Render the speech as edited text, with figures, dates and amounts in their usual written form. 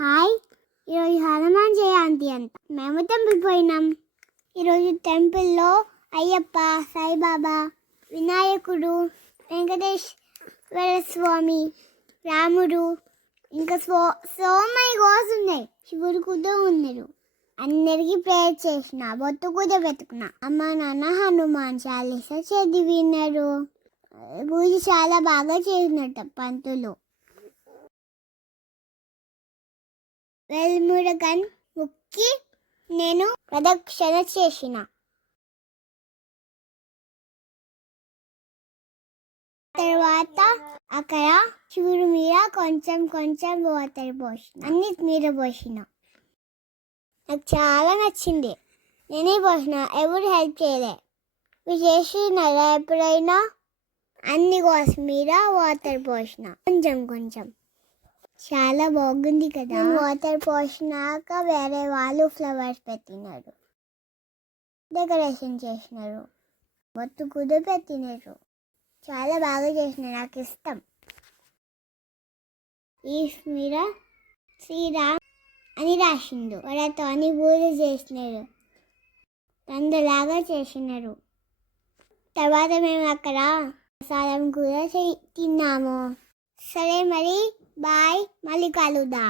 Hi, ఈరోజు హనుమాన్ జయంతి అంట. మేము టెంపుల్ పోయినాం. ఈరోజు టెంపుల్లో అయ్యప్ప, సాయిబాబా, వినాయకుడు, వెంకటేశ్వర స్వామి, రాముడు, ఇంకా సో మై గాడ్స్ ఉన్నాయి. శివుడు కూడా ఉన్నారు. అందరికీ ప్రేయర్ చేసిన, బొట్టు కూడా పెట్టుకున్నా. అమ్మ నాన్న హనుమాన్ చాలీసా చదివినారు. పూజ చాలా బాగా చేసినట్ట పంతులు. వెల్మురుగన్ ముక్కి నేను ప్రదక్షిణ చేసిన. తర్వాత అక్కడ శివుడి మీద కొంచెం కొంచెం వాటర్ పోసిన, అన్ని మీద పోసిన. నాకు చాలా నచ్చింది. నేనే పోసిన, ఎవరు హెల్ప్ చేయలే. మీరు చేసినారా ఎప్పుడైనా? అన్ని కోసం మీద వాటర్ పోసిన, కొంచెం కొంచెం. చాలా బాగుంది కదా. వాటర్ పోసినాక వేరే వాళ్ళు ఫ్లవర్స్ పెట్టినారు, డెకరేషన్ చేసినారు, బొట్టు కూడా పెట్టినారు. చాలా బాగా చేసినారు, నాకు ఇష్టం. ఈ మీద శ్రీరామ్ అని రాసిండు. వాళ్ళతో అని పూజ చేసినారు, తందలాగా చేసినారు. తర్వాత మేము అక్కడ ప్రసాదం కూడా తిన్నాము. సరే మరి, బాయ్, మళ్ళీ కలుద్దాం.